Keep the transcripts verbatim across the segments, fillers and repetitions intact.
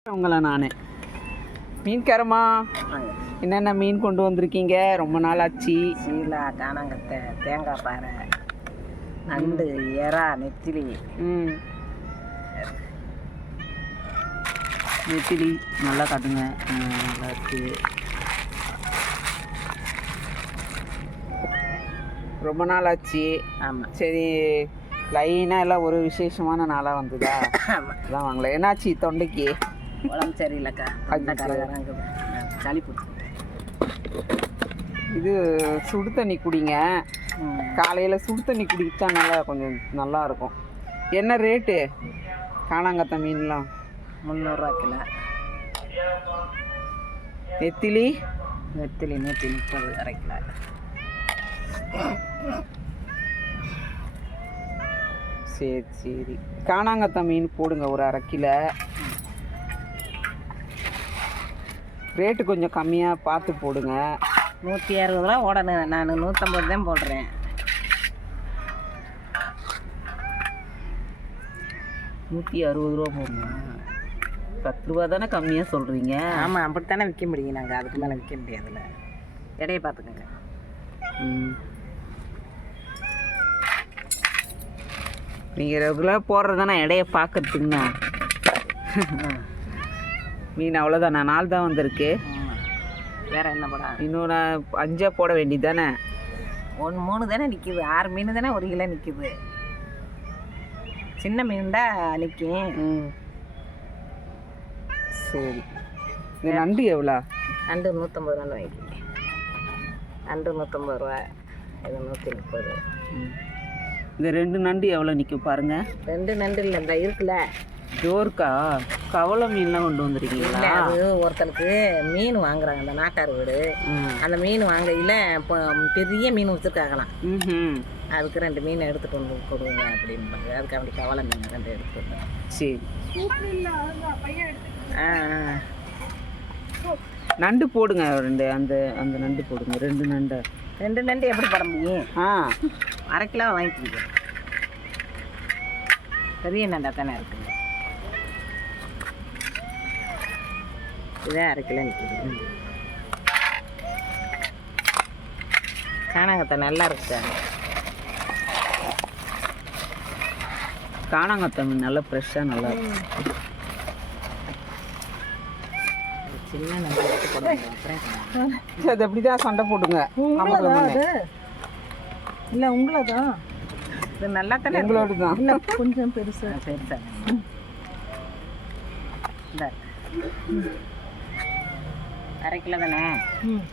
உங்களை நான் மீன்காரம்மா என்னென்ன மீன் கொண்டு வந்திருக்கீங்க? ரொம்ப நாள் ஆச்சு. சீலா, காணாங்கத்தை, தேங்காய் பாறை, நண்டு, எறா, நெத்திலி. ம் நெத்திலி நல்லா காட்டுங்க. நல்லா இருக்கு. ரொம்ப நாள் ஆச்சு. ஆமாம். சரி, லைனாக எல்லாம் ஒரு விசேஷமான நாளாக வந்ததா? ஆமாம். அதான் வாங்கல. என்னாச்சு தொண்டைக்கு? உடம்பு சரியில்லைக்கா, தொண்டை கரகரங்குது, சளி பிடிச்சி. இது சுடு தண்ணி குடிங்க. காலையில் சுடு தண்ணி குடிச்சா நல்லா கொஞ்சம் நல்லா இருக்கும். என்ன ரேட்டு காணாங்கத்த மீன்லாம்? முந்நூறுரூவா கிலோ. நெத்திலி நெத்திலி நூற்றி முப்பது அரை கிலோ. சரி சரி, காணாங்கத்த மீன் போடுங்க ஒரு அரை கிலோ. ரேட்டு கொஞ்சம் கம்மியாக பார்த்து போடுங்க. நூற்றி அறுபது ரூபா ஓடணும். நான் நூற்றம்பது தான் போடுறேன். நூற்றி அறுபது ரூபா போடுங்க. பத்து ரூபா தானே கம்மியாக சொல்கிறீங்க? ஆமாம், அப்படித்தானே விற்க முடியும். நாங்கள் அதுக்கு மேலே விற்க முடியாதுல்ல. எடையை பார்த்துக்கோங்க. ம் நீங்கள் ரெகுலராக போடுறது தானே எடையை பார்க்கறதுக்குண்ணா. மீன் அவ்வளோதானே? நாள் தான் வந்திருக்கு. வேறு என்ன போட? இன்னொன்று அஞ்சா போட வேண்டியது தானே? ஒன்று மூணு தானே நிற்கிது. ஆறு மீன் தானே ஒரு கிலோ நிற்கிது. சின்ன மீன் தான் நிற்கும். ம் சரி. இந்த நண்டு எவ்வளோ? நண்டு நூற்றம்பது ரூபான்னு வாங்கி. நண்டு நூற்றம்பது ரூபா, இது நூற்றி முப்பது. ம் இந்த ரெண்டு நண்டு எவ்வளோ நிற்கும் பாருங்கள். ரெண்டு நண்டு இல்லை, இந்த இருக்குல்ல ஜோர்க்கா கவலை மீன்லாம் கொண்டு வந்துருக்கீங்களா? அது ஒருத்தருக்கு மீன் வாங்குறாங்க, அந்த நாட்டார் வீடு. அந்த மீன் வாங்கையில் இப்போ பெரிய மீன் வச்சுருக்காங்களாம். ம் அதுக்கு ரெண்டு மீன் எடுத்துகிட்டு வந்து கொடுங்க அப்படின்பாங்க. அதுக்கு அப்படி கவலை மீன் ரெண்டு எடுத்துட்டு வந்தேன். சரி. ஆ நண்டு போடுங்க ரெண்டு. அந்த அந்த நண்டு போடுங்க ரெண்டு நண்டு. ரெண்டு நண்டு எப்படி போட முடியும்? ஆ அரை கிலோ வாங்கிக்கிங்க. பெரிய நண்டா தானே இருக்குங்க. இதே அரை கிலோ நிற்கிது. காணாங்கத்தை நல்லா இருக்கு. காணாங்கத்த மீன் நல்லா ஃப்ரெஷ்ஷாக நல்லா இருக்கும். சின்ன நண்டு எடுத்து போடுங்க. அது அப்படி தான் சண்டை போடுங்க. இல்லை உங்களதான்? இது நல்லா தானே எங்களோடு தான். இல்லை கொஞ்சம் பெருசாக பெருசா இந்த அரை கிலோ தானே? ம்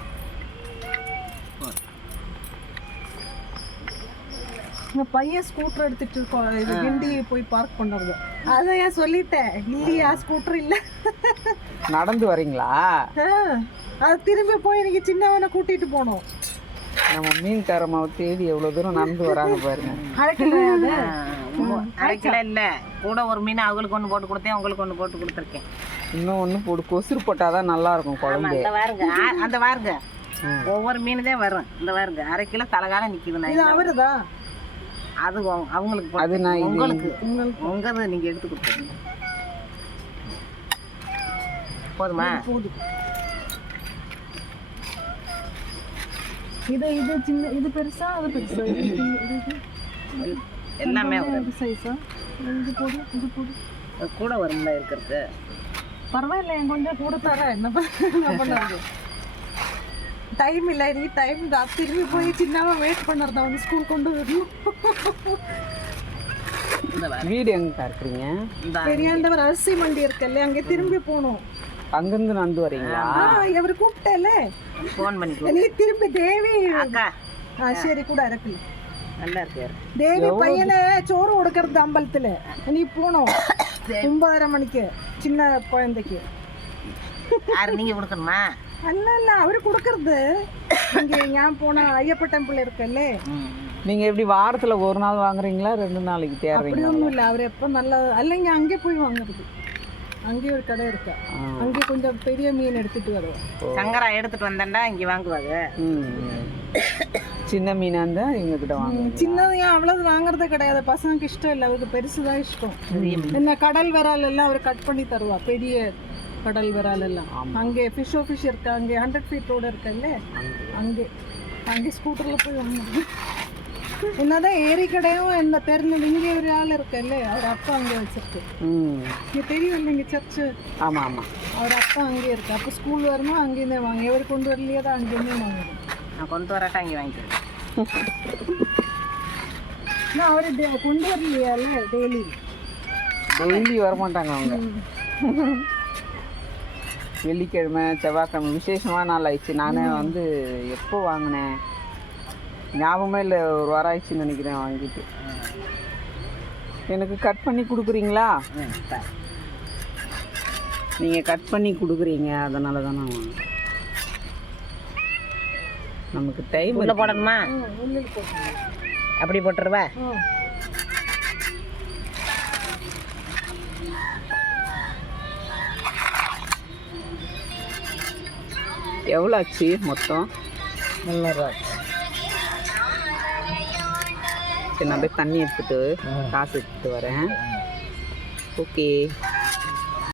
எங்கள் பையன் ஸ்கூட்டர் எடுத்துகிட்டு இருக்கோம். இது கிண்டி போய் பார்க் பண்ணுறது. அதை ஏன் சொல்லிட்டேன், நீ யா ஸ்கூட்டர் இல்லை. நடந்து வரீங்களா? அது திரும்பி போய் எனக்கு சின்னவனை கூட்டிகிட்டு போகணும். நம்ம மீன்காரம்மாவை தேடி எவ்வளோ தூரம் நடந்து வராங்க பாருங்க. அரை கிலோ அரை கிலோ இல்லை, கூட ஒரு மீன் அவங்களுக்கு ஒன்று போட்டு கொடுத்தேன், உங்களுக்கு ஒன்று போட்டு கொடுத்துருக்கேன். இன்னும் ஒன்று போடு, கொசுறு போட்டால் தான் நல்லா இருக்கும் குழம்பு. அந்த வாருங்க, அந்த வாருங்க, ஒவ்வொரு மீன் தான் வரும். இந்த வாருங்க அரை கிலோ தலைகாலம் நிற்கிது. இது அவருதான். அது அவங்களுக்கு, அது நான் உங்களுக்கு உங்களது நீங்கள் எடுத்து கொடுத்துருங்க. போதுமா? போதும். இது இது சின்ன, இது பெருசா அது பெருசா? எல்லாமே சைஸா? இது போடு, இது போடு. கூட வரும்ல இருக்கிறது. பரவாயில்ல, என் கொஞ்சம் கூட தர. என்ன பண்ணுறது? டைம் இல்லை, நீ டைம் தான். திரும்பி போய் சின்னவா வெயிட் பண்ணுறது. அவனுக்கு ஸ்கூல் கொண்டு வரணும். வீடு எங்கே இருக்கிறீங்க? பெரியாண்டவர் அரிசி மண்டி இருக்குல்ல, அங்கே திரும்பி போகணும். அங்கேருந்து நடந்து வரீங்களா? எவர் கூப்பிட்டேல, ஃபோன் பண்ணி நீ திரும்பி தேவி அக்கா. ஆ சரி, கூட இருக்குல்ல. நல்லா இருக்கு. தேவி பையனை சோறு கொடுக்கறது அம்பலத்தில். நீ போகணும் ஒன்பதரை மணிக்கு சின்ன குழந்தைக்கு. யாரு நீங்கள் கொடுக்கணுமா? அல்ல இல்லை, அவரு கொடுக்கறது. இங்கே ஏன் போனால் ஐயப்ப டெம்பிள் இருக்குல்ல. நீங்கள் எப்படி வாரத்தில் ஒரு நாள் வாங்குறீங்களா, ரெண்டு நாளைக்கு தேடுறீங்களா? அப்படி ஒன்றும் இல்லை, அவர் எப்போ நல்லா இல்லைங்க. அங்கே போய் வாங்குறது. அங்கேயே ஒரு கடை இருக்கா, அங்கே கொஞ்சம் பெரிய மீன் எடுத்துட்டு வருவோம். சங்கரா எடுத்துட்டு வந்தேன்டா இங்கே வாங்குவாங்க. ம் சின்ன மீனாக இருந்தால் இவங்க கிட்ட வாங்க. சின்னது ஏன் அவ்வளவு வாங்குறதே கிடையாது, பசங்களுக்கு இஷ்டம் இல்லை, அவருக்கு பெருசுதான் இஷ்டம். என்ன கடல் விரால் எல்லாம் அவர் கட் பண்ணி தருவா, பெரிய கடல் விரால் எல்லாம். அங்கே ஃபிஷ் ஆஃபீஸ் இருக்கு, அங்கே ஹண்ட்ரட் ஃபீட் ரோடு இருக்குல்ல, அங்கே அங்கே ஸ்கூட்டரில் போய் வாங்குறது. என்னதான் ஏரி கடையும் என்ன தெரிஞ்ச இங்கே ஒரு ஆள் இருக்கல்ல, அவர் அப்பா அங்கே வச்சிருக்கு. ம் இங்கே தெரியும் இல்லை, இங்கே சர்ச்சு. ஆமாம் ஆமாம், அவர் அப்பா அங்கேயே இருக்கு. அப்போ ஸ்கூல் வரணும் அங்கேருந்தே வாங்க, எவர் கொண்டு வரலையே தான் அங்கேருந்தே வாங்கணும். நான் கொண்டு வரட்டா அங்கே வாங்கிக்கிறேன். நான் அவர் கொண்டு வரலையால டெய்லி டெய்லி வரமாட்டாங்க அவங்க. வெள்ளிக்கிழமை செவ்வாய்க்கிழமை விசேஷமான நாள் ஆயிடுச்சு. நானே வந்து எப்போ வாங்கினேன் ஞாபகமே இல்லை, ஒரு வாரம் ஆயிடுச்சுன்னு நினைக்கிறேன் வாங்கிட்டு. எனக்கு கட் பண்ணி கொடுக்குறீங்களா? நீங்கள் கட் பண்ணி கொடுக்குறீங்க, அதனால தான் நான் வாங்கினேன். நமக்கு டைம் உள்ள போடணுமா? உள்ளில் போட்டு அப்படி போட்டுருவா? எவ்வளோ ஆச்சு மொத்தம்? முந்நூறுரூவா. சரி, நான் போய் தண்ணி எடுத்துட்டு காசு எடுத்துட்டு வரேன். ஓகே.